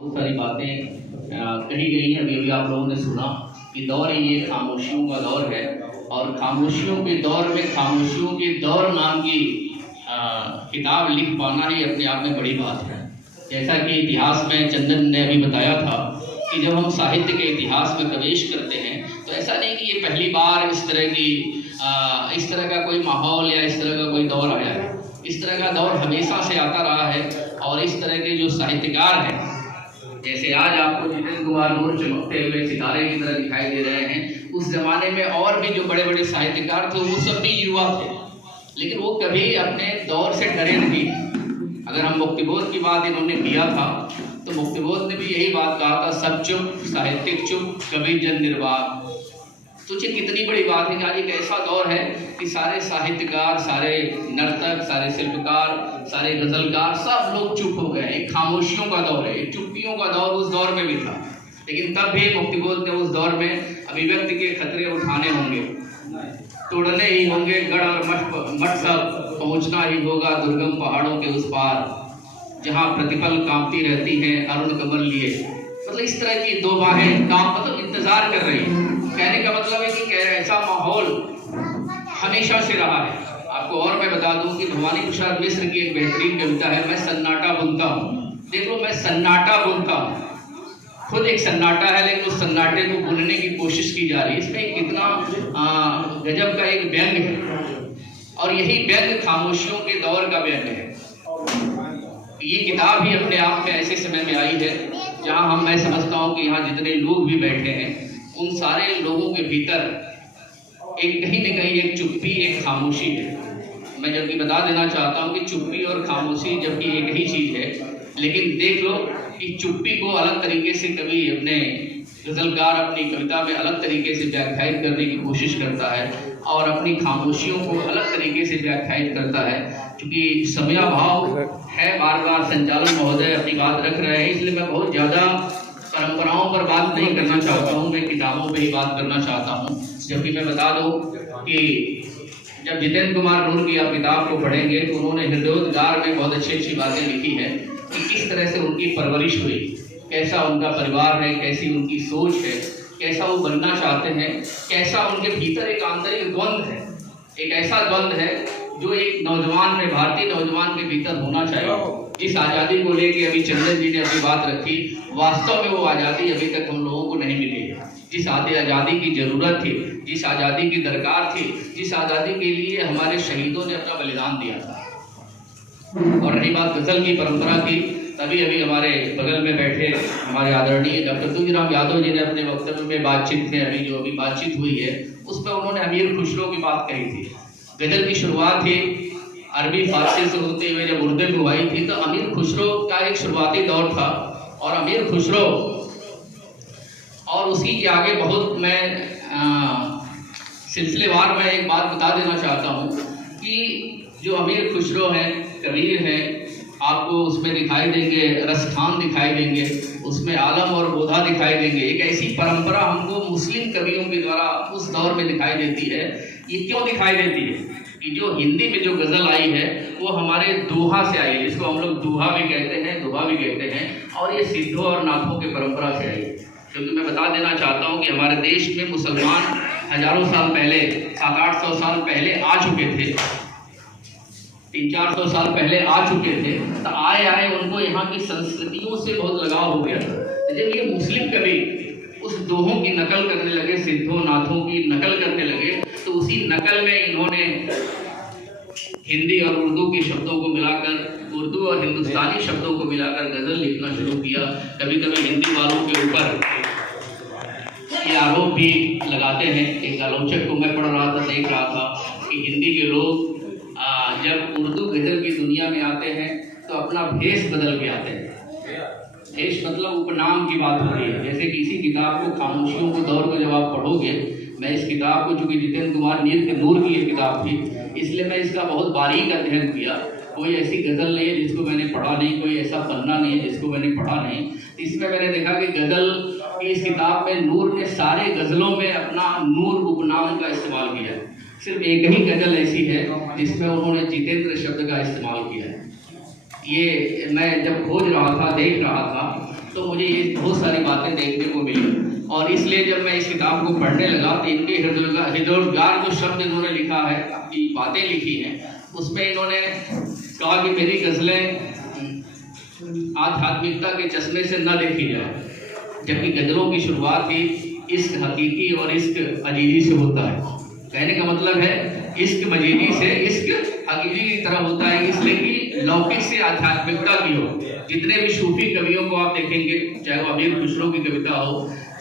बहुत सारी बातें कही गई हैं। अभी अभी आप लोगों ने सुना कि दौर ये खामोशियों का दौर है और खामोशियों के दौर में खामोशियों के दौर नाम की किताब लिख पाना ही अपने आप में बड़ी बात है। जैसा कि इतिहास में चंदन ने अभी बताया था कि जब हम साहित्य के इतिहास में प्रवेश करते हैं तो ऐसा नहीं कि ये पहली बार इस तरह का कोई माहौल या इस तरह का कोई दौर आया है। इस तरह का दौर हमेशा से आता रहा है और इस तरह के जो साहित्यकार हैं, जैसे आज आपको जितेंद्र कुमार नूर चमकते हुए सितारे की तरह दिखाई दे रहे हैं, उस जमाने में और भी जो बड़े बड़े साहित्यकार थे वो सब भी युवा थे, लेकिन वो कभी अपने दौर से डरे नहीं। अगर हम मुक्तिबोध की बात इन्होंने किया था तो मुक्तिबोध ने भी यही बात कहा था, सब चुप साहित्यिक चुप कभी जन निर्वाक। सोचिए कितनी बड़ी बात है कि आज एक ऐसा दौर है कि सारे साहित्यकार, सारे नर्तक, सारे शिल्पकार, सारे गजलकार सब लोग चुप हो गए। एक खामोशियों का दौर है, एक चुप्पियों का दौर उस दौर में भी था, लेकिन तब भी मुक्तिबोध ने उस दौर में अभिव्यक्ति के खतरे उठाने होंगे, तोड़ने ही होंगे गढ़ और मठ सब, पहुंचना ही होगा दुर्गम पहाड़ों के उस पार, जहाँ प्रतिपल कांपती रहती हैं अरुण कमल लिए। मतलब इस तरह की दो बाहें काम मतलब इंतजार कर रही है। कहने का मतलब है कि ऐसा माहौल हमेशा से रहा है। आपको और मैं बता दूं कि भवानी प्रसाद मिश्र की एक बेहतरीन कविता है, मैं सन्नाटा बुनता हूँ। देख लो, मैं सन्नाटा बुनता हूँ, खुद एक सन्नाटा है लेकिन उस सन्नाटे को बुनने की कोशिश की जा रही है। इसमें कितना गजब का एक व्यंग है और यही व्यंग खामोशियों के दौर का व्यंग है। ये किताब ही अपने आप में ऐसे समय में आई है जहाँ मैं समझता हूँ कि यहाँ जितने लोग भी बैठे हैं उन सारे लोगों के भीतर एक कहीं न कहीं एक चुप्पी, एक खामोशी है। मैं जबकि बता देना चाहता हूँ कि चुप्पी और खामोशी जबकि एक ही चीज़ है, लेकिन देख लो कि चुप्पी को अलग तरीके से कभी अपने गजलकार अपनी कविता में अलग तरीके से व्याख्यायित करने की कोशिश करता है और अपनी खामोशियों को अलग तरीके से व्याख्यायित करता है। क्योंकि समयाभाव है, बार बार संचालन महोदय अपनी बात रख रहे हैं, इसलिए मैं बहुत ज़्यादा परंपराओं पर बात नहीं करना चाहता हूँ, मैं किताबों पर ही बात करना चाहता हूँ। जबकि मैं बता दूँ कि जब जितेंद्र कुमार नूर की आप किताब को पढ़ेंगे तो उन्होंने हृदयोद्गार में बहुत अच्छी अच्छी बातें लिखी है कि किस तरह से उनकी परवरिश हुई, कैसा उनका परिवार है, कैसी उनकी सोच है, कैसा वो बनना चाहते हैं, कैसा उनके भीतर एक आंतरिक द्वंद्व है, एक ऐसा द्वंद्व है जो एक नौजवान में, भारतीय नौजवान के भीतर होना चाहिए। जिस आज़ादी को लेके अभी चंदन जी ने अपनी बात रखी, वास्तव में वो आज़ादी अभी तक हम लोगों को नहीं मिली है। जिस आज़ादी की ज़रूरत थी, जिस आज़ादी की दरकार थी, जिस आज़ादी के लिए हमारे शहीदों ने अपना बलिदान दिया था। और रही बात गज़ल की परंपरा की, तभी अभी हमारे बगल में बैठे हमारे आदरणीय डॉक्टर तुलसीराम यादव जी ने अपने वक्तव्य में बातचीत में अभी बातचीत हुई है उसमें उन्होंने अमीर खुसरो की बात कही थी। गज़ल की शुरुआत थी अरबी फारसी से होते हुए जब उर्दू में हुई थी, तो अमीर खुसरो का एक शुरुआती दौर था और अमीर खुसरो और उसी के आगे बहुत मैं सिलसिलेवार में एक बात बता देना चाहता हूँ कि जो अमीर खुसरो हैं, कबीर हैं, आपको उसमें दिखाई देंगे, रसखान दिखाई देंगे, उसमें आलम और बोधा दिखाई देंगे। एक ऐसी परंपरा हमको मुस्लिम कवियों के द्वारा उस दौर में दिखाई देती है। ये क्यों दिखाई देती है कि जो हिंदी में जो गज़ल आई है वो हमारे दोहा से आई है, जिसको हम लोग दोहा भी कहते हैं, दोहा भी कहते हैं, और ये सिद्धों और नाथों की परंपरा से आई है। क्योंकि मैं बता देना चाहता हूँ कि हमारे देश में मुसलमान हजारों साल पहले, 700-800 साल पहले आ चुके थे, 300-400 साल पहले आ चुके थे, तो आए उनको यहाँ की संस्कृतियों से बहुत लगाव हो गया था। जब ये मुस्लिम कवि उस दोहों की नकल करने लगे, सिद्धों नाथों की नकल करने लगे, तो उसी नकल में इन्होंने हिंदी और उर्दू के शब्दों को मिलाकर, उर्दू और हिंदुस्तानी शब्दों को मिलाकर गज़ल लिखना शुरू किया। कभी कभी हिंदी वालों के ऊपर ये आरोप भी लगाते हैं। एक आलोचक को मैं पढ़ रहा था, देख रहा था कि हिंदी के लोग जब उर्दू गज़ल की दुनिया में आते हैं तो अपना भेष बदल के आते हैं। भेष मतलब उपनाम की बात हो रही है। जैसे कि इसी किताब को, खामोशियों को दौर को जब आप पढ़ोगे, मैं इस किताब को, चूँकि जितेंद्र कुमार नूर की ये किताब थी इसलिए मैं इसका बहुत बारीक अध्ययन किया। कोई ऐसी गज़ल नहीं है जिसको मैंने पढ़ा नहीं, कोई ऐसा पन्ना नहीं है जिसको मैंने पढ़ा नहीं। इसमें मैंने देखा कि गज़ल की इस किताब में नूर ने सारे गज़लों में अपना नूर उपनाम का इस्तेमाल किया है। सिर्फ एक ही गज़ल ऐसी है जिसमें उन्होंने जितेंद्र शब्द का इस्तेमाल किया है। ये मैं जब खोज रहा था, देख रहा था, तो मुझे ये बहुत सारी बातें देखने को मिली, और इसलिए जब मैं इस किताब को पढ़ने लगा तो इनके हृदयोद्गार जो शब्द इन्होंने लिखा है, अपनी बातें लिखी हैं, उसमें इन्होंने कहा कि मेरी गज़लें आध्यात्मिकता के चश्मे से न देखी जाए, जबकि गज़लों की शुरुआत ही इश्क हकीकी और इश्क अजीजी से होता है। कहने का मतलब है इश्क मजीदी से इश्क हकीकी की तरह होता है, इसलिए कि लौकिक से आध्यात्मिकता की हो। जितने भी सूफी कवियों को आप देखेंगे, चाहे वो अमीर खुसरो की कविता हो,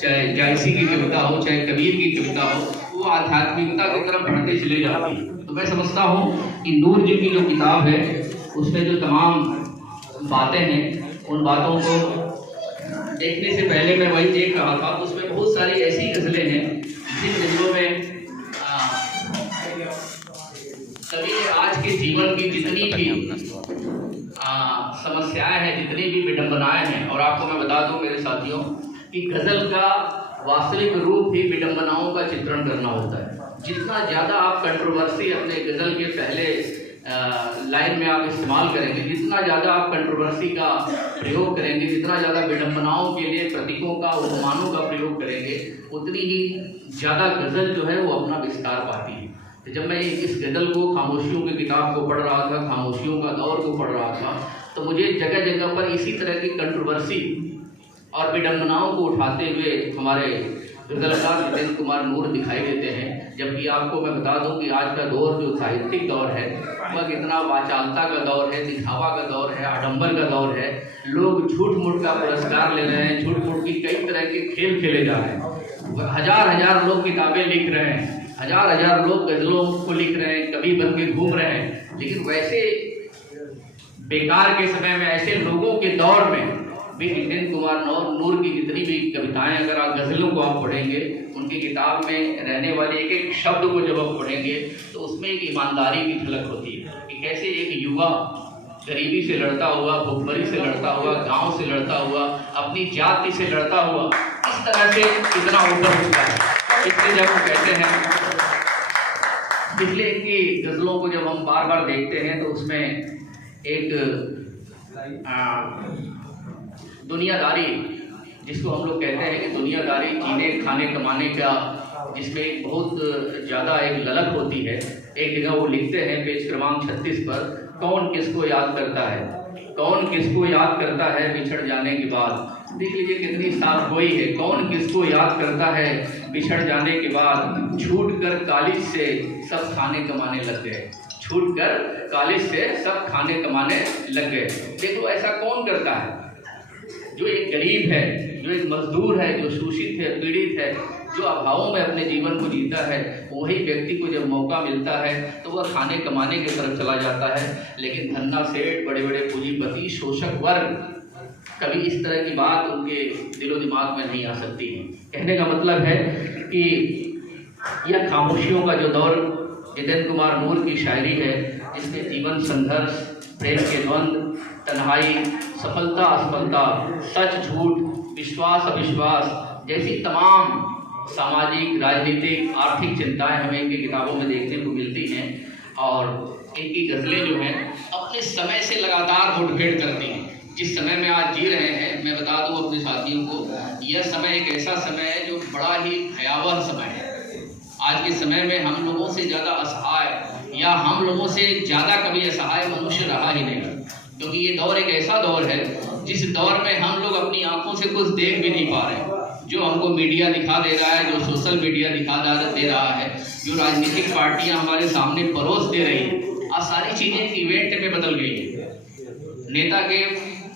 चाहे जायसी की कविता हो, चाहे कबीर की कविता हो, वो आध्यात्मिकता की तरफ बढ़ते चले जाते हैं। तो मैं समझता हूँ कि नूर जी की जो किताब है उसमें जो तमाम बातें हैं, उन बातों को देखने से पहले मैं वही देख रहा था, उसमें बहुत सारी ऐसी गज़लें हैं जिन गज़लों में कवि ने आज के जीवन की जितनी भी समस्याएं हैं, जितनी भी विडंबनाएं हैं, और आपको मैं बता दूं मेरे साथियों कि गज़ल का वास्तविक रूप ही विडंबनाओं का चित्रण करना होता है। जितना ज़्यादा आप कंट्रोवर्सी अपने गज़ल के पहले लाइन में आप इस्तेमाल करेंगे, जितना ज़्यादा आप कंट्रोवर्सी का प्रयोग करेंगे, जितना ज़्यादा विडंबनाओं के लिए प्रतीकों का, उपमानों का प्रयोग करेंगे, उतनी ही ज़्यादा गज़ल जो है वो अपना विस्तार पाती है। तो जब मैं इस गज़ल को, खामोशियों की किताब को पढ़ रहा था, खामोशियों का दौर को पढ़ रहा था, तो मुझे जगह जगह पर इसी तरह की कंट्रोवर्सी और विडंबनाओं को उठाते हुए हमारे गज़लकार जितेंद्र कुमार नूर दिखाई देते हैं। जबकि आपको मैं बता दूं कि आज का दौर जो साहित्यिक दौर है वह कितना वाचालता का दौर है, दिखावा का दौर है, आडंबर का दौर है। लोग झूठ मूठ का पुरस्कार ले रहे हैं, झूठ मूठ की कई तरह के खेल खेले जा रहे हैं। हजार हजार लोग किताबें लिख रहे हैं, हजार हजार लोग गज़लों को लिख रहे हैं, कवि बन के घूम रहे हैं, लेकिन वैसे बेकार के समय में, ऐसे लोगों के दौर में भी जितेंद्र कुमार नूर की जितनी भी कविताएं, अगर आप गज़लों को आप पढ़ेंगे, उनकी किताब में रहने वाले एक एक शब्द को जब आप पढ़ेंगे तो उसमें एक ईमानदारी की झलक होती है कि कैसे एक युवा गरीबी से लड़ता हुआ, भुखमरी से लड़ता हुआ, गांव से लड़ता हुआ, अपनी जाति से लड़ता हुआ, इस तरह से कितना ऊपर उठता है। इसलिए जब हम कहते हैं, इसलिए इनकी गज़लों को जब हम बार बार देखते हैं तो उसमें एक दुनियादारी, जिसको हम लोग कहते हैं कि दुनियादारी, जीने खाने कमाने का, जिसमें एक बहुत ज़्यादा एक ललक होती है। एक जगह वो लिखते हैं पेज क्रमांक 36 पर, कौन किसको याद करता है, कौन किसको याद करता है बिछड़ जाने के बाद। देख लीजिए कितनी साफ गोई है, कौन किसको याद करता है बिछड़ जाने के बाद, छूट कर कॉलेज से सब खाने कमाने लग गए, छूट कर कॉलेज से सब खाने कमाने लग गए। देखो ऐसा कौन करता है? जो एक गरीब है, जो एक मजदूर है, जो शोषित है, पीड़ित है, जो अभावों में अपने जीवन को जीता है, वही व्यक्ति को जब मौका मिलता है तो वह खाने कमाने की तरफ चला जाता है। लेकिन धन्ना सेठ, बड़े बड़े पूंजीपति, शोषक वर्ग, कभी इस तरह की बात उनके दिलो दिमाग में नहीं आ सकती है। कहने का मतलब है कि यह खामोशियों का जो दौर जितेंद्र कुमार नूर की शायरी है, जिसमें जीवन संघर्ष, प्रेम के द्वंद्व, तन्हाई, सफलता असफलता, सच झूठ, विश्वास अविश्वास जैसी तमाम सामाजिक, राजनीतिक, आर्थिक चिंताएं हमें इनकी किताबों में देखने को मिलती हैं। और इनकी गज़लें जो हैं अपने समय से लगातार मुठभेड़ करती हैं। जिस समय में आज जी रहे हैं, मैं बता दूं अपने साथियों को, यह समय एक ऐसा समय है जो बड़ा ही भयावह समय है। आज के समय में हम लोगों से ज़्यादा असहाय, या हम लोगों से ज़्यादा कभी असहाय मनुष्य रहा ही नहीं, क्योंकि ये दौर एक ऐसा दौर है जिस दौर में हम लोग अपनी आंखों से कुछ देख भी नहीं पा रहे। जो हमको मीडिया दिखा दे रहा है, जो सोशल मीडिया दे रहा है, जो राजनीतिक पार्टियां हमारे सामने परोस दे रही है, आज सारी चीज़ें इवेंट में बदल गई है। नेता के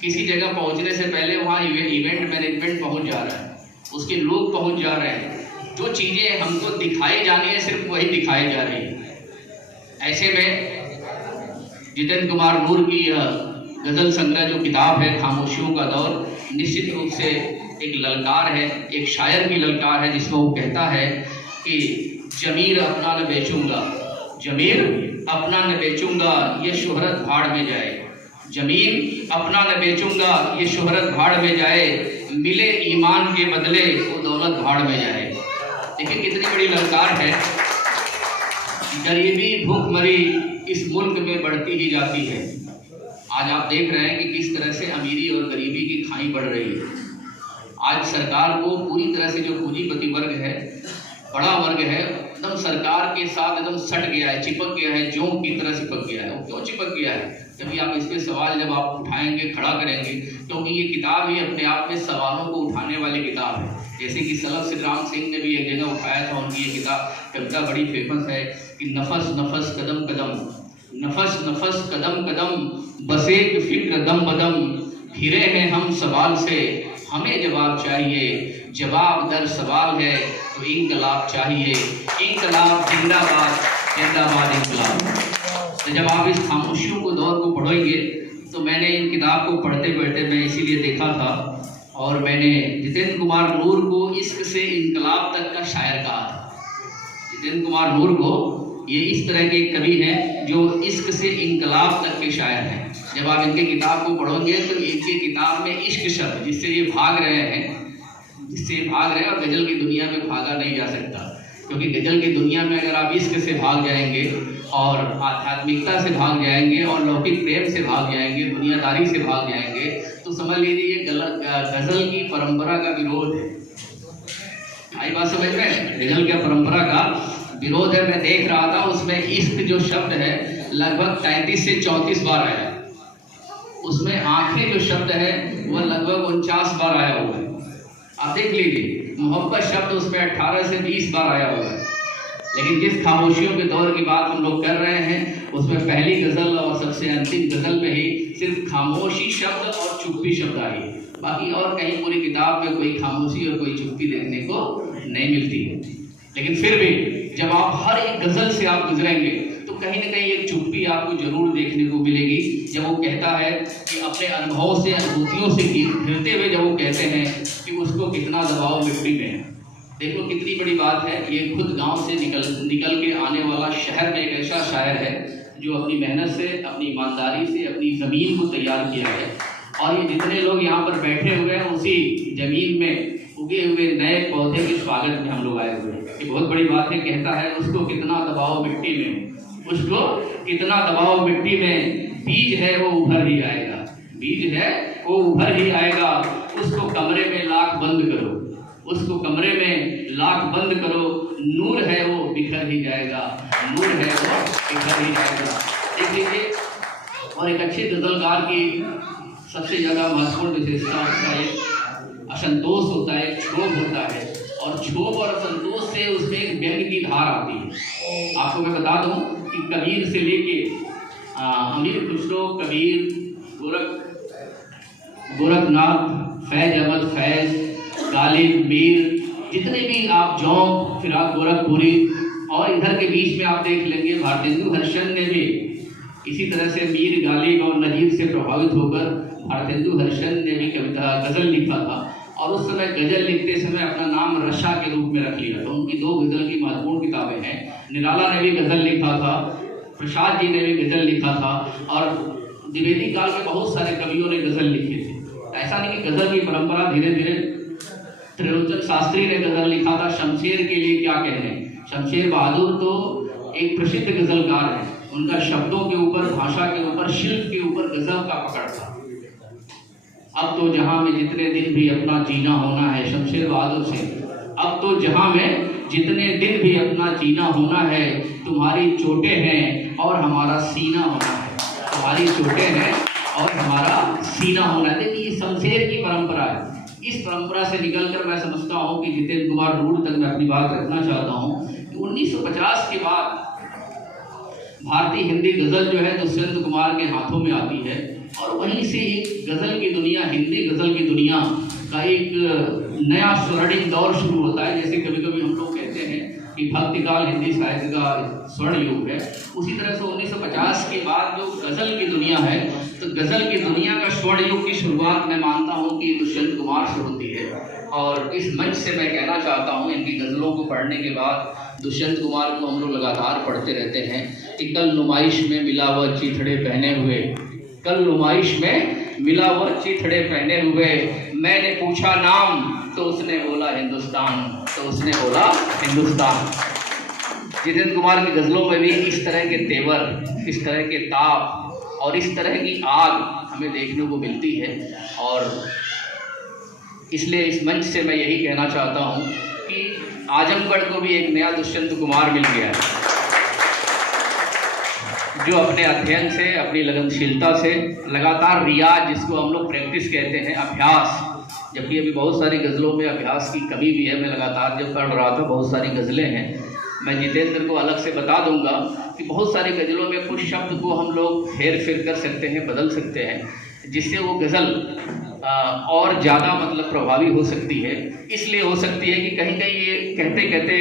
किसी जगह पहुंचने से पहले वहाँ इवेंट मैनेजमेंट पहुंच जा रहा है, उसके लोग पहुंच जा रहे हैं, जो चीज़ें हमको दिखाई जानी है सिर्फ वही दिखाई जा रही है। ऐसे में जितेंद्र कुमार नूर की यह गज़ल संग्रह जो किताब है खामोशियों का दौर, निश्चित रूप से एक ललकार है, एक शायर की ललकार है, जिसमें वो कहता है कि जमीर अपना न बेचूंगा, जमीर अपना न बेचूंगा, ये शोहरत भाड़ में जाए, जमीन अपना न बेचूंगा, ये शोहरत भाड़ में जाए, मिले ईमान के बदले वो दौलत भाड़ में जाए। देखिए कितनी बड़ी ललकार है। गरीबी, भूखमरी इस मुल्क में बढ़ती ही जाती है। आज आप देख रहे हैं कि किस तरह से अमीरी और गरीबी की खाई बढ़ रही है। आज सरकार को पूरी तरह से जो पूंजीपति वर्ग है, बड़ा वर्ग है, एकदम सरकार के साथ एकदम सट गया है, चिपक गया है, जोंक की तरह चिपक गया है। वो क्यों चिपक गया है? कभी आप इस पे सवाल जब आप उठाएंगे, खड़ा करेंगे, क्योंकि ये किताब ही अपने आप में सवालों को उठाने वाली किताब है। जैसे कि सलभ सिद्धराम सिंह ने भी एक जगह उठाया था, उनकी ये किताब कविता बड़ी फेमस है कि नफस नफस कदम कदम, नफस नफस कदम कदम, बसे फिक्र दम बदम, घिरे हैं हम सवाल से, हमें जवाब चाहिए, जवाब दर सवाल है तो इंकलाब चाहिए, इंकलाब जिंदाबाद, जिंदाबाद इंकलाब। तो जब आप इस खामोशियों को दौर को पढ़ोगे तो मैंने इन किताब को पढ़ते पढ़ते मैं इसीलिए देखा था, और मैंने जितेंद्र कुमार नूर को इश्क से इनकलाब तक का शायर कहा था। जितेंद्र कुमार नूर को ये इस तरह के कवि हैं जो इश्क से इनकलाब तक के शायर हैं। जब आप इनके किताब को पढ़ोगे तो इनके किताब में इश्क शब्द जिससे ये भाग रहे हैं, जिससे भाग रहे हैं, और गज़ल की दुनिया में भागा नहीं जा सकता, क्योंकि गज़ल की दुनिया में अगर आप इश्क से भाग जाएंगे और आध्यात्मिकता से भाग जाएंगे और लौकिक प्रेम से भाग जाएंगे, दुनियादारी से भाग जाएंगे, तो समझ लीजिए ये गज़ल की परंपरा का विरोध है। आई बात समझ में? गज़ल की परंपरा का विरोध है। मैं देख रहा था उसमें इश्क जो शब्द है लगभग 33 से 34 बार आया, उसमें आंखें जो शब्द है वह लगभग 49 बार आया हुआ है। आप देख लीजिए, मोहब्बत शब्द उसमें 18 से 20 बार आया हुआ है। लेकिन जिस खामोशियों के दौर की बात हम लोग कर रहे हैं उसमें पहली गज़ल और सबसे अंतिम गज़ल में ही सिर्फ खामोशी शब्द और चुप्पी शब्द आई है। बाकी और कहीं पूरी किताब में कोई खामोशी और कोई चुप्पी देखने को नहीं मिलती है। लेकिन फिर भी जब आप हर एक गज़ल से आप गुजरेंगे तो कहीं ना कहीं एक चुप्पी आपको जरूर देखने को मिलेगी। जब वो कहता है कि अपने अनुभवों से, अनुभूतियों से घिरते हुए जब वो कहते हैं कि उसको कितना दबाव मिट्टी में है। देखो कितनी बड़ी बात है। ये खुद गांव से निकल के आने वाला शहर में एक ऐसा शायर है जो अपनी मेहनत से, अपनी ईमानदारी से अपनी ज़मीन को तैयार किया है, और ये जितने लोग यहाँ पर बैठे हुए हैं उसी ज़मीन में उगे हुए नए पौधे के स्वागत में हम लोग आए हुए हैं। ये बहुत बड़ी बात है। कहता है उसको कितना दबाव मिट्टी में, उसको कितना दबाव मिट्टी में, बीज है वो उभर ही आएगा, बीज है वो उभर ही आएगा। उसको कमरे में लाख बंद करो, उसको कमरे में लाख बंद करो, नूर है वो बिखर ही जाएगा, नूर है वो बिखर ही जाएगा। देख लीजिए। और एक अच्छे गज़लकार की सबसे ज़्यादा महत्वपूर्ण विशेषता उसका एक असंतोष होता है, क्षोभ होता है, और क्षोभ और असंतोष से उसमें एक व्यंग की धार आती है। आपको मैं बता दूं कि कबीर से लेके अमीर खुसरो, कबीर, गोरखनाथ, फैज अहमद फैज, गालिब, मीर, जितने भी आप जौन, फिराक गोरखपुरी, और इधर के बीच में आप देख लेंगे भारतेंदु हरिश्चंद्र ने भी इसी तरह से मीर, गालिब और नजीर से प्रभावित होकर भारतेंदु हरिश्चंद्र ने भी कविता गज़ल लिखा था, और उस समय गज़ल लिखते समय अपना नाम रशा के रूप में रख लिया था। उनकी 2 गज़ल की महत्वपूर्ण किताबें हैं। निराला ने भी गज़ल लिखा था, प्रसाद जी ने भी गज़ल लिखा था, और द्विवेदी काल के बहुत सारे कवियों ने गज़ल लिखे थे। ऐसा नहीं कि गज़ल की परंपरा धीरे धीरे, त्रिलोचन शास्त्री ने गज़ल लिखा था, शमशेर के लिए क्या कहने। शमशेर बहादुर तो एक प्रसिद्ध गज़लकार है, उनका शब्दों के ऊपर, भाषा के ऊपर, शिल्प के ऊपर गज़ल का पकड़ था। अब तो जहां में जितने दिन भी अपना जीना होना है, शमशेर बहादुर से, अब तो जहां में जितने दिन भी अपना जीना होना है, तुम्हारी चोटें हैं और हमारा सीना होना है, तुम्हारी चोटें हैं और हमारा सीना होना है। देखिए ये शमशेर की परंपरा है। इस परंपरा से निकलकर मैं समझता हूँ कि जितेंद्र कुमार नूर तक मैं अपनी बात रखना चाहता हूँ कि 1950 के बाद भारतीय हिंदी गज़ल जो है दुष्यंत कुमार के हाथों में आती है, और वहीं से एक गज़ल की दुनिया, हिंदी गज़ल की दुनिया का एक नया स्वर्णिम दौर शुरू होता है। जैसे कभी कभी हम लोग कहते हैं कि भक्तिकाल हिंदी साहित्य का स्वर्ण युग है, उसी तरह से 1950 के बाद जो गज़ल की दुनिया है, तो गज़ल की दुनिया का स्वर्ण युग की शुरुआत मैं मानता हूँ कि दुष्यंत कुमार से होती है। और इस मंच से मैं कहना चाहता हूँ, इनकी गज़लों को पढ़ने के बाद दुष्यंत कुमार को हम लोग लगातार पढ़ते रहते हैं कि कल नुमाइश में मिला वह चीथड़े पहने हुए, कल नुमाइश में मिला वह चीथड़े पहने हुए, मैंने पूछा नाम तो उसने बोला हिंदुस्तान, तो उसने बोला हिंदुस्तान। जितेंद्र कुमार की गज़लों में भी इस तरह के तेवर, इस तरह के ताप और इस तरह की आग हमें देखने को मिलती है। और इसलिए इस मंच से मैं यही कहना चाहता हूँ कि आजमगढ़ को भी एक नया दुष्यंत कुमार मिल गया है, जो अपने अध्ययन से, अपनी लगनशीलता से लगातार रियाज, जिसको हम लोग प्रैक्टिस कहते हैं, अभ्यास, जबकि अभी बहुत सारी गज़लों में अभ्यास की कमी भी है। मैं लगातार जब पढ़ रहा था, बहुत सारी गज़लें हैं, मैं जितेंद्र को अलग से बता दूंगा कि बहुत सारी गज़लों में कुछ शब्द को हम लोग हेर फेर कर सकते हैं, बदल सकते हैं, जिससे वो गज़ल और ज़्यादा मतलब प्रभावी हो सकती है। इसलिए हो सकती है कि कहीं कहीं ये कहते कहते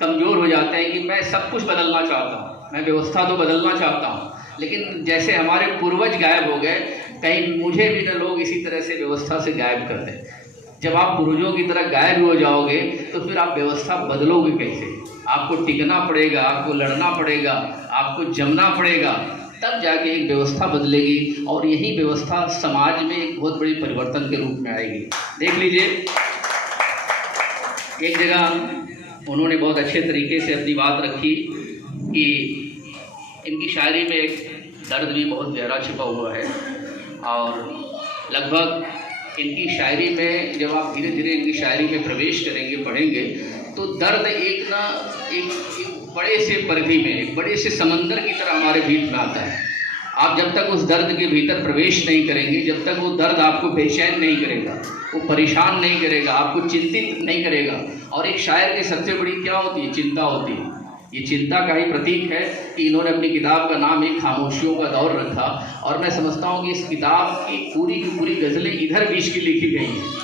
कमज़ोर हो जाते हैं कि मैं सब कुछ बदलना चाहता हूँ, मैं व्यवस्था तो बदलना चाहता हूँ, लेकिन जैसे हमारे पूर्वज गायब हो गए, कहीं मुझे भी न लोग इसी तरह से व्यवस्था से गायब कर दें। जब आप पूर्वजों की तरह गायब हो जाओगे तो फिर आप व्यवस्था बदलोगे कैसे? आपको टिकना पड़ेगा, आपको लड़ना पड़ेगा, आपको जमना पड़ेगा, तब जाके एक व्यवस्था बदलेगी और यही व्यवस्था समाज में एक बहुत बड़ी परिवर्तन के रूप में आएगी। देख लीजिए, एक जगह उन्होंने बहुत अच्छे तरीके से अपनी बात रखी कि इनकी शायरी में एक दर्द भी बहुत गहरा छिपा हुआ है, और लगभग इनकी शायरी में जब आप धीरे धीरे इनकी शायरी में प्रवेश करेंगे, पढ़ेंगे, तो दर्द एक बड़े से परिधि में, एक बड़े से समंदर की तरह हमारे भीतर में आता है। आप जब तक उस दर्द के भीतर प्रवेश नहीं करेंगे, जब तक वो दर्द आपको बेचैन नहीं करेगा, वो परेशान नहीं करेगा, आपको चिंतित नहीं करेगा। और एक शायर की सबसे बड़ी क्या होती है? चिंता होती है। ये चिंता का ही प्रतीक है कि इन्होंने अपनी किताब का नाम एक खामोशियों का दौर रखा, और मैं समझता हूँ कि इस किताब की पूरी गज़लें इधर बीच की लिखी गई हैं,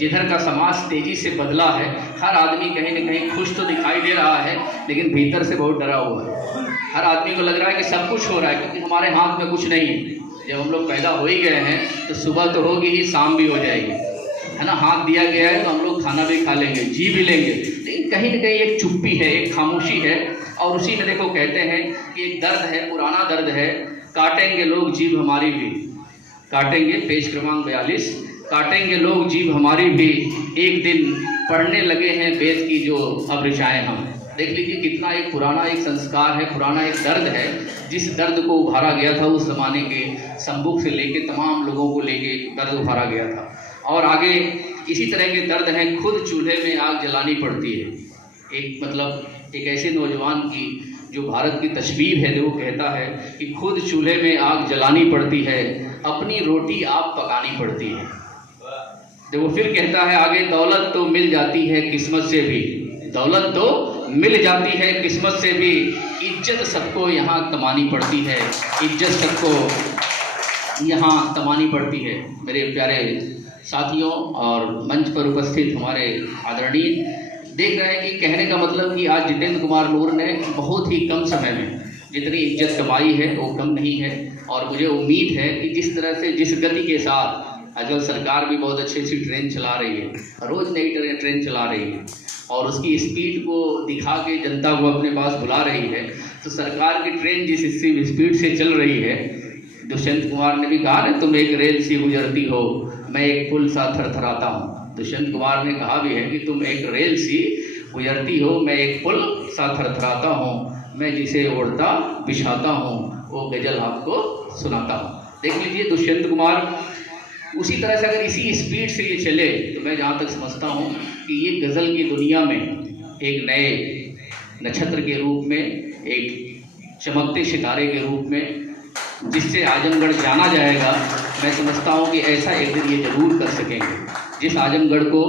जिधर का समाज तेज़ी से बदला है। हर आदमी कहीं न कहीं खुश तो दिखाई दे रहा है, लेकिन भीतर से बहुत डरा हुआ है। हर आदमी को लग रहा है कि सब कुछ हो रहा है, क्योंकि हमारे हाथ में कुछ नहीं है। जब हम लोग पैदा हो ही गए हैं तो सुबह तो होगी ही, शाम भी हो जाएगी, है ना। हाथ दिया गया है तो हम लोग खाना भी खा लेंगे, जी भी लेंगे, लेकिन कहीं न कहीं एक चुप्पी है, एक खामोशी है। और उसी में देखो कहते हैं कि एक दर्द है, पुराना दर्द है, काटेंगे लोग जीभ हमारी भी, काटेंगे, पेज क्रमांक 42, काटेंगे लोग जीभ हमारी भी, एक दिन पढ़ने लगे हैं वेद की जो अब ऋचाएँ हम। देख लीजिए कितना एक पुराना एक संस्कार है, पुराना एक दर्द है, जिस दर्द को उभारा गया था उस ज़माने के संबुक से लेके तमाम लोगों को लेके दर्द उभारा गया था। और आगे इसी तरह के दर्द हैं, खुद चूल्हे में आग जलानी पड़ती है। एक मतलब एक ऐसे नौजवान की जो भारत की तस्वीर है, जो कहता है कि खुद चूल्हे में आग जलानी पड़ती है, अपनी रोटी आप पकानी पड़ती है। देखो फिर कहता है आगे, दौलत तो मिल जाती है किस्मत से भी, दौलत तो मिल जाती है किस्मत से भी, इज्जत सबको यहाँ कमानी पड़ती है, इज्जत सबको यहाँ कमानी पड़ती है। मेरे प्यारे साथियों और मंच पर उपस्थित हमारे आदरणीय, देख रहे हैं कि कहने का मतलब कि आज जितेंद्र कुमार नूर ने बहुत ही कम समय में जितनी इज्जत कमाई है वो कम नहीं है। और मुझे उम्मीद है कि जिस तरह से, जिस गति के साथ आजकल सरकार भी बहुत अच्छी ट्रेन चला रही है, रोज़ नई ट्रेन चला रही है, और उसकी स्पीड को दिखा के जनता को अपने पास बुला रही है, तो सरकार की ट्रेन जिस स्पीड से चल रही है, दुष्यंत कुमार ने भी कहा ना, तुम एक रेल सी गुजरती हो, मैं एक पुल सा थरथराता हूँ। दुष्यंत कुमार ने कहा भी है कि तुम एक रेल सी गुजरती हो, मैं एक पुल सा थरथराता हूँ, मैं जिसे ओढ़ता बिछाता हूँ, वो गज़ल आपको सुनाता हूँ। देख लीजिए दुष्यंत कुमार उसी तरह से अगर इसी स्पीड से ये चले, तो मैं जहाँ तक समझता हूँ कि ये गज़ल की दुनिया में एक नए नक्षत्र के रूप में, एक चमकते सितारे के रूप में, जिससे आजमगढ़ जाना जाएगा, मैं समझता हूँ कि ऐसा एक दिन ये जरूर कर सकेंगे। जिस आजमगढ़ को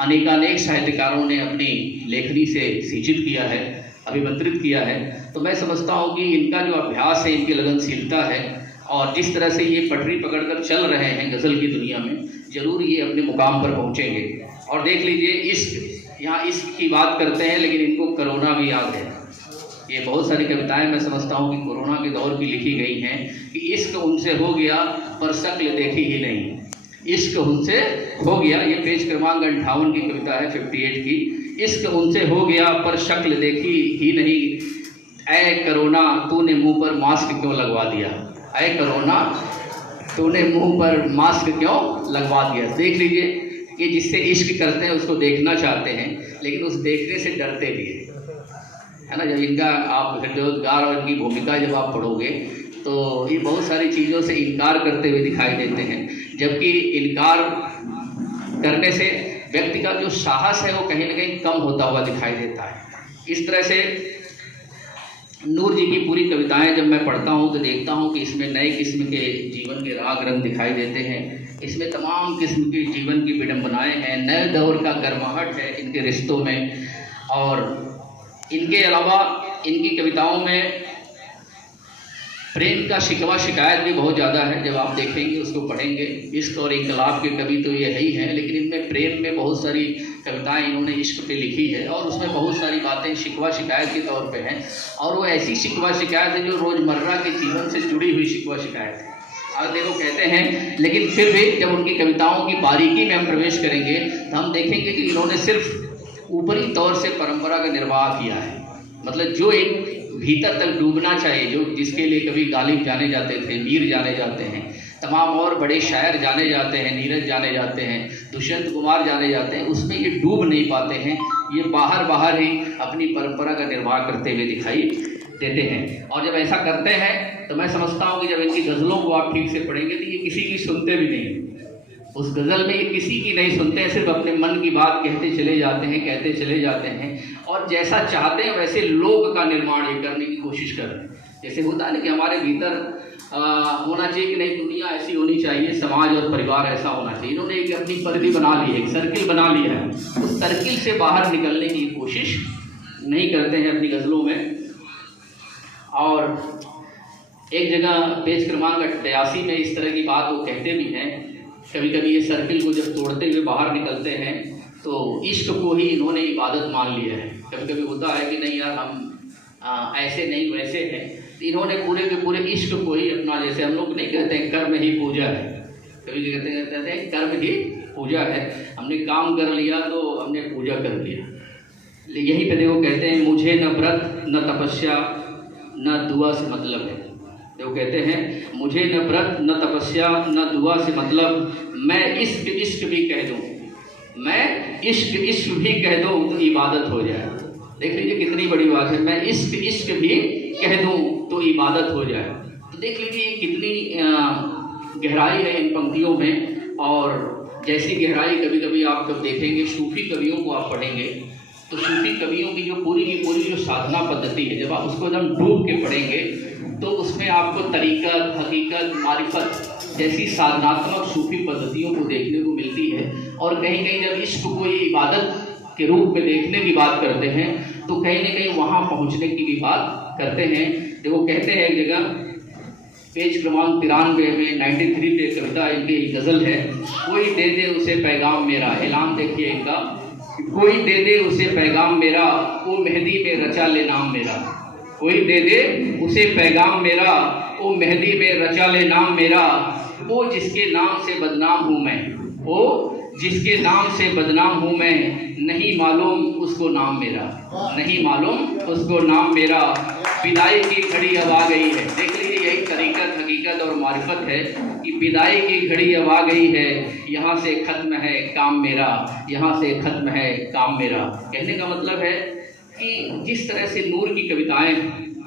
अनेकानेक साहित्यकारों ने अपनी लेखनी से सिंचित किया है, अभिमंत्रित किया है, तो मैं समझता हूँ कि इनका जो अभ्यास है, इनकी लगनशीलता है, और जिस तरह से ये पटरी पकड़कर चल रहे हैं गज़ल की दुनिया में, ज़रूर ये अपने मुकाम पर पहुँचेंगे। और देख लीजिए इश्क, यहाँ इश्क की बात करते हैं, लेकिन इनको कोरोना भी याद है। ये बहुत सारी कविताएं मैं समझता हूँ कि कोरोना के दौर की लिखी गई हैं कि इश्क उनसे हो गया पर शक्ल देखी ही नहीं, इश्क उनसे हो गया। ये पेज क्रमांक 58 की कविता है, 58 की। इश्क उनसे हो गया पर शक्ल देखी ही नहीं, ऐ कोरोना तूने मुंह पर मास्क क्यों लगवा दिया, ऐ कोरोना तूने मुंह पर मास्क क्यों लगवा दिया। देख लीजिए कि जिससे इश्क करते हैं उसको देखना चाहते हैं, लेकिन उस देखने से डरते भी हैं, है ना। जब इनका आप हृदयोद्गार और इनकी भूमिका जब आप पढ़ोगे तो ये बहुत सारी चीज़ों से इनकार करते हुए दिखाई देते हैं, जबकि इनकार करने से व्यक्ति का जो साहस है वो कहीं ना कहीं कम होता हुआ दिखाई देता है। इस तरह से नूर जी की पूरी कविताएं जब मैं पढ़ता हूँ तो देखता हूँ कि इसमें नए किस्म के जीवन के राग रंग दिखाई देते हैं। इसमें तमाम किस्म की जीवन की विडंबनाएं हैं, नए दौर का गर्माहट है इनके रिश्तों में। और इनके अलावा इनकी कविताओं में प्रेम का शिकवा शिकायत भी बहुत ज़्यादा है। जब आप देखेंगे, उसको पढ़ेंगे, इश्क और इनकलाब के कवि तो ये है ही हैं, लेकिन इनमें प्रेम में बहुत सारी कविताएं इन्होंने इश्क पे लिखी है और उसमें बहुत सारी बातें शिकवा शिकायत के तौर पे हैं। और वो ऐसी शिकवा शिकायत है जो रोज़मर्रा के जीवन से जुड़ी हुई शिकवा शिकायत है। और देखो कहते हैं, लेकिन फिर भी जब उनकी कविताओं की बारीकी में हम प्रवेश करेंगे तो हम देखेंगे कि इन्होंने सिर्फ ऊपरी तौर से परंपरा का निर्वाह किया है। मतलब जो एक भीतर तक डूबना चाहिए, जो जिसके लिए कभी गालिब जाने जाते थे, मीर जाने जाते हैं, तमाम और बड़े शायर जाने जाते हैं, नीरज जाने जाते हैं, दुष्यंत कुमार जाने जाते हैं, उसमें ये डूब नहीं पाते हैं। ये बाहर ही अपनी परंपरा का निर्वाह करते हुए दिखाई देते हैं। और जब ऐसा करते हैं तो मैं समझता हूँ कि जब इनकी गज़लों को आप ठीक से पढ़ेंगे तो ये किसी की सुनते भी नहीं। उस गज़ल में ये किसी की नहीं सुनते हैं, सिर्फ अपने मन की बात कहते चले जाते हैं, कहते चले जाते हैं और जैसा चाहते हैं वैसे लोक का निर्माण ये करने की कोशिश कर रहे हैं। जैसे होता है ना कि हमारे भीतर होना चाहिए कि नहीं, दुनिया ऐसी होनी चाहिए, समाज और परिवार ऐसा होना चाहिए। इन्होंने एक अपनी परिधि बना ली है, एक सर्किल बना लिया है। उस सर्किल से बाहर निकलने की कोशिश नहीं करते हैं अपनी गज़लों में। और एक जगह पेज क्रमांक 83 में इस तरह की बात वो कहते भी हैं। कभी कभी ये सर्किल को जब तोड़ते हुए बाहर निकलते हैं तो इश्क को ही इन्होंने इबादत मान लिया है। कभी कभी होता है कि नहीं यार, हम ऐसे नहीं वैसे हैं, तो इन्होंने पूरे के पूरे इश्क को ही अपना, जैसे हम लोग नहीं कहते हैं कर्म ही पूजा है, कभी कहते हैं कर्म ही पूजा है, हमने काम कर लिया तो हमने पूजा कर लिया। यहीं पे देखो कहते हैं, मुझे न व्रत न तपस्या न दुआ से मतलब है। जो कहते हैं, मुझे न व्रत न तपस्या न दुआ से मतलब, मैं इश्क इश्क भी कह दूँ, मैं इश्क इश्क भी कह दूँ तो इबादत हो जाए। देख लीजिए कितनी बड़ी बात है, मैं इश्क इश्क भी कह दूँ तो इबादत हो जाए। तो देख लीजिए कितनी गहराई है इन पंक्तियों में। और जैसी गहराई कभी कभी आप जब देखेंगे सूफी कवियों को आप पढ़ेंगे तो सूफी कवियों की जो पूरी की पूरी जो साधना पद्धति है, जब आप उसको एकदम डूब के पढ़ेंगे तो उसमें आपको तरीक़त, हकीकत, मारिफत जैसी साधनात्मक सूफी पद्धतियों को देखने को मिलती है। और कहीं कहीं जब इश्क को ये इबादत के रूप में देखने की बात करते हैं तो कहीं ना कहीं वहाँ पहुँचने की भी बात करते हैं। जो वो कहते हैं एक जगह पेज क्रमांक 93 में 93 पे कविता इनकी गज़ल है, कोई दे दे उसे पैगाम मेरा। ऐलान देखिए इनका, कोई दे दे उसे पैगाम मेरा, वो मेहंदी में रचा ले नाम मेरा। कोई दे दे उसे पैगाम मेरा, वो मेहंदी में रचा ले नाम मेरा। वो जिसके नाम से बदनाम हूँ मैं, वो जिसके नाम से बदनाम हूँ मैं, नहीं मालूम उसको नाम मेरा, नहीं मालूम उसको नाम मेरा। विदाई की घड़ी अब आ गई है। देख लीजिए यही तरीक़त, हकीकत और मारिफत है कि विदाई की घड़ी अब आ गई है, यहाँ से ख़त्म है काम मेरा, यहाँ से ख़त्म है काम मेरा। कहने का मतलब है कि जिस तरह से नूर की कविताएं,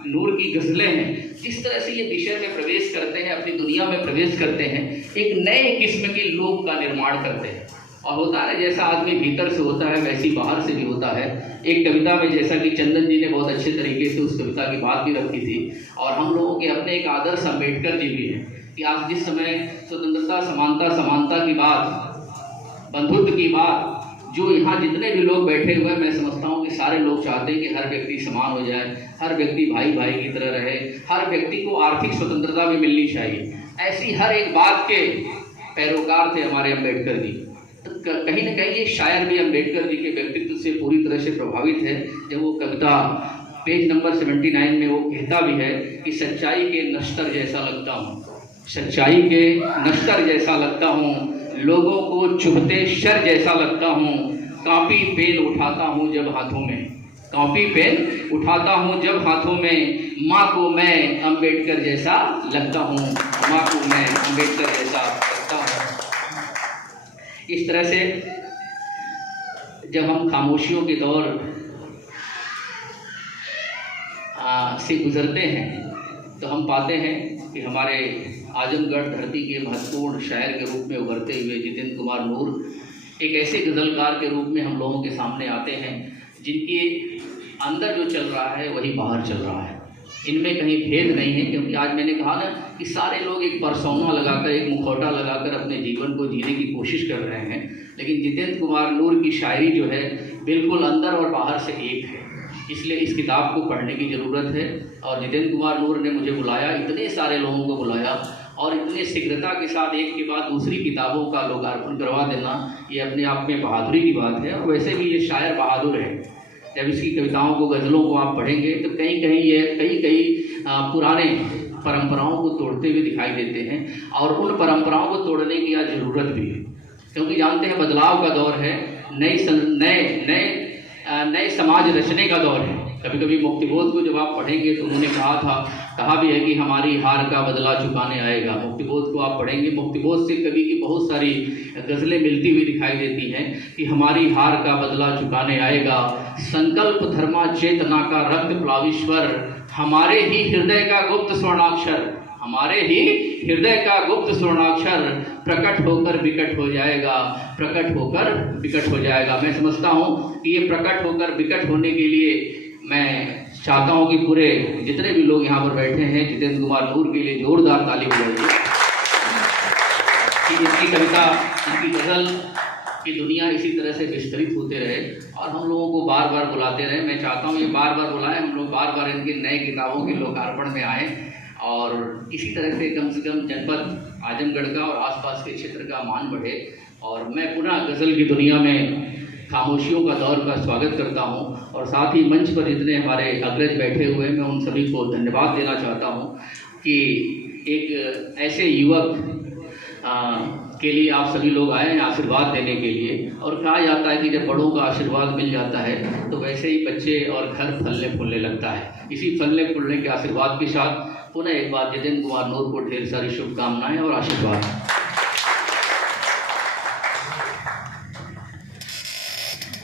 नूर की गज़लें हैं, जिस तरह से ये विषय में प्रवेश करते हैं, अपनी दुनिया में प्रवेश करते हैं, एक नए किस्म के लोक का निर्माण करते हैं। और होता है जैसा आदमी भीतर से होता है वैसी बाहर से भी होता है। एक कविता में जैसा कि चंदन जी ने बहुत अच्छे तरीके से उस कविता की बात भी रखी थी, और हम लोगों के अपने एक आदर्श अम्बेडकर जी भी हैं कि आज जिस समय स्वतंत्रता, समानता, समानता की बात, बंधुत्व की बात, जो यहाँ जितने भी लोग बैठे हुए हैं, मैं समझता हूँ कि सारे लोग चाहते हैं कि हर व्यक्ति समान हो जाए, हर व्यक्ति भाई भाई की तरह रहे, हर व्यक्ति को आर्थिक स्वतंत्रता भी मिलनी चाहिए। ऐसी हर एक बात के पैरोकार थे हमारे अम्बेडकर जी। तो कहीं ना कहीं ये शायर भी अम्बेडकर जी के व्यक्तित्व से पूरी तरह से प्रभावित है। जब वो कविता पेज नंबर 79 में वो कहता भी है कि सच्चाई के नश्तर जैसा लगता हूँ, सच्चाई के नश्तर जैसा लगता हूँ, लोगों को चुभते शर जैसा लगता हूँ, कॉपी पेन उठाता हूँ जब हाथों में, कॉपी पेन उठाता हूँ जब हाथों में, माँ को मैं अम्बेडकर जैसा लगता हूँ, माँ को मैं अम्बेडकर जैसा लगता हूँ। इस तरह से जब हम खामोशियों के दौर से गुजरते हैं तो हम पाते हैं कि हमारे आजमगढ़ धरती के महत्वपूर्ण शायर के रूप में उभरते हुए जितेंद्र कुमार नूर एक ऐसे गज़लकार के रूप में हम लोगों के सामने आते हैं जिनके अंदर जो चल रहा है वही बाहर चल रहा है, इनमें कहीं भेद नहीं है। क्योंकि आज मैंने कहा ना कि सारे लोग एक परसोना लगाकर, एक मुखौटा लगाकर अपने जीवन को जीने की कोशिश कर रहे हैं, लेकिन जितेंद्र कुमार नूर की शायरी जो है बिल्कुल अंदर और बाहर से एक है। इसलिए इस किताब को पढ़ने की ज़रूरत है। और जितेंद्र कुमार नूर ने मुझे बुलाया, इतने सारे लोगों को बुलाया और इतने शीघ्रता के साथ एक के बाद दूसरी किताबों का लोकार्पण करवा देना, ये अपने आप में बहादुरी की बात है। और वैसे भी ये शायर बहादुर है। जब इसकी कविताओं को, गज़लों को आप पढ़ेंगे तो कहीं कहीं ये कई पुराने परंपराओं को तोड़ते हुए दिखाई देते हैं। और उन परंपराओं को तोड़ने की आज ज़रूरत भी है, क्योंकि जानते हैं बदलाव का दौर है, नए समाज रचने का दौर है। कभी कभी मुक्तिबोध को जब आप पढ़ेंगे तो उन्होंने कहा भी है कि हमारी हार का बदला चुकाने आएगा। मुक्तिबोध को आप पढ़ेंगे, मुक्तिबोध से कवि की बहुत सारी गज़लें मिलती हुई दिखाई देती हैं कि हमारी हार का बदला चुकाने आएगा, संकल्प धर्मा चेतना का रक्त प्लावीश्वर, हमारे ही हृदय का गुप्त स्वर्णाक्षर, हमारे ही हृदय का गुप्त स्वर्णाक्षर प्रकट होकर विकट हो जाएगा, प्रकट होकर विकट हो जाएगा। मैं समझता हूँ कि ये प्रकट होकर विकट होने के लिए मैं चाहता हूँ कि पूरे जितने भी लोग यहाँ पर बैठे हैं, जितेंद्र कुमार नूर के लिए जोरदार ताली बजाइए कि इसकी कविता, इसकी गज़ल की दुनिया इसी तरह से विस्तृत होते रहे और हम लोगों को बार बार बुलाते रहे। मैं चाहता हूँ ये बार बार बुलाएं, हम लोग बार बार इनकी नए किताबों के लोकार्पण में आएँ और इसी तरह से कम जनपद आजमगढ़ का और आसपास के क्षेत्र का मान बढ़े। और मैं पुनः गज़ल की दुनिया में खामोशियों का दौर का स्वागत करता हूं और साथ ही मंच पर जितने हमारे अग्रज बैठे हुए हैं, मैं उन सभी को धन्यवाद देना चाहता हूं कि एक ऐसे युवक के लिए आप सभी लोग आए हैं आशीर्वाद देने के लिए। और कहा जाता है कि जब बड़ों का आशीर्वाद मिल जाता है तो वैसे ही बच्चे और घर फलने फूलने लगता है। इसी फलने फूलने के आशीर्वाद के साथ पुनः एक बार जितेंद्र कुमार नूर को ढेर सारी शुभकामनाएं और आशीर्वाद।